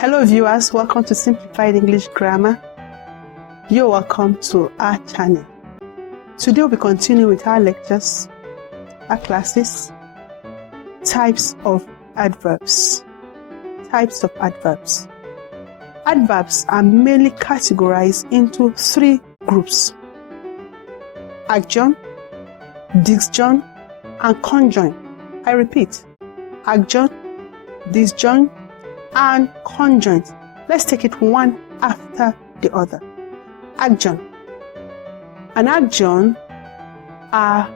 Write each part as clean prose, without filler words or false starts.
Hello viewers, welcome to Simplified English Grammar. You're welcome to our channel. Today we'll continue with our lectures, our classes, types of adverbs. Types of adverbs. Adverbs are mainly categorized into three groups: adjunct, disjunct, and conjunct. I repeat, adjunct, disjunct, and conjunct. Let's take it one after the other. Adjunct. An adjunct are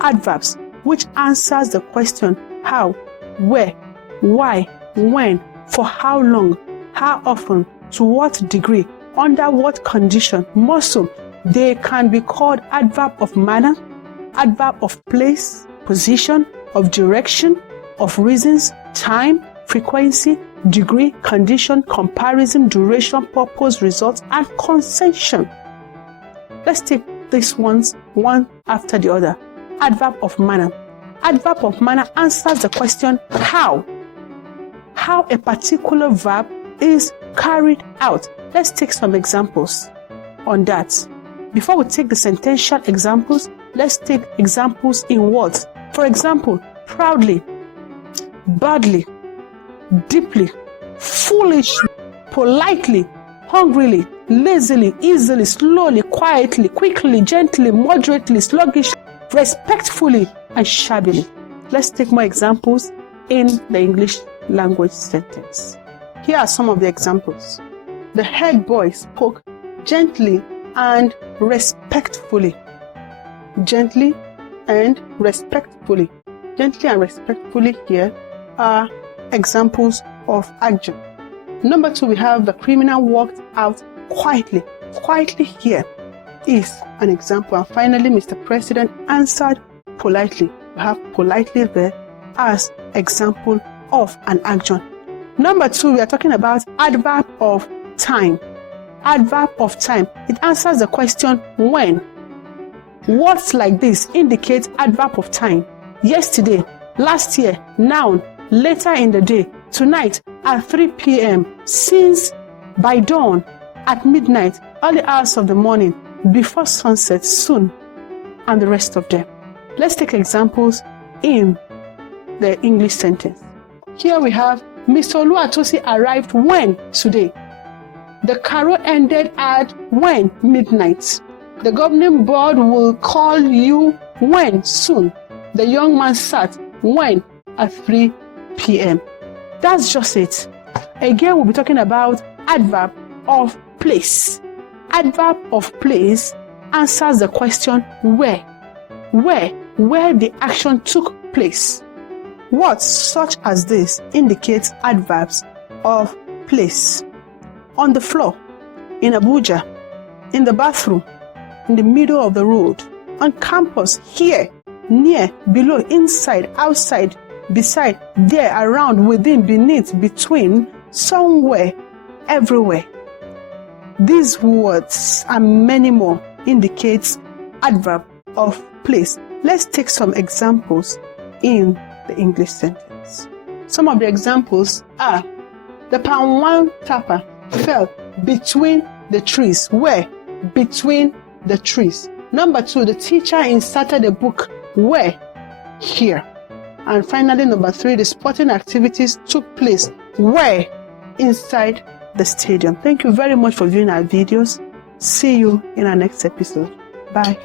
adverbs which answers the question how, where, why, when, for how long, how often, to what degree, under what condition. More so, they can be called adverb of manner, adverb of place, position, of direction, of reasons, time, frequency, degree, condition, comparison, duration, purpose, result, and concession. Let's take these ones one after the other. Adverb of manner. Adverb of manner answers the question how a particular verb is carried out. Let's take some examples on that. Before we take the sentential examples, let's take examples in words. For example, proudly, badly, deeply, foolishly, politely, hungrily, lazily, easily, slowly, quietly, quickly, gently, moderately, sluggishly, respectfully, and shabbily. Let's take more examples in the English language sentence. Here are some of the examples. The head boy spoke gently and respectfully. Gently and respectfully. Gently and respectfully here are examples of adjunct. Number 2, we have the criminal walked out quietly. Quietly here is an example. And finally, Mr. President answered politely. We have politely there as example of an adjunct. Number 2, we are talking about adverb of time. Adverb of time. It answers the question when. Words like this indicate adverb of time. Yesterday, last year, noun, later in the day, tonight, at 3 p.m., since, by dawn, at midnight, early hours of the morning, before sunset, soon, and the rest of them. Let's take examples in the English sentence. Here we have, Mr. Oluwatosi arrived when? Today. The carol ended at when? Midnight. The governing board will call you when? Soon. The young man sat when? At 3 p.m. That's just it. Again, we'll be talking about adverb of place. Adverb of place answers the question where. Where the action took place. Words such as this indicate adverbs of place. On the floor, in Abuja, in the bathroom, in the middle of the road, on campus, here, near, below, inside, outside, beside, there, around, within, beneath, between, somewhere, everywhere. These words and many more indicates adverb of place. Let's take some examples in the English sentence. Some of the examples are: the palm wine tapper fell between the trees. Where? Between the trees. Number 2, the teacher inserted a book. Where? Here. And finally, number 3, the sporting activities took place. Where? Inside the stadium. Thank you very much for viewing our videos. See you in our next episode. Bye.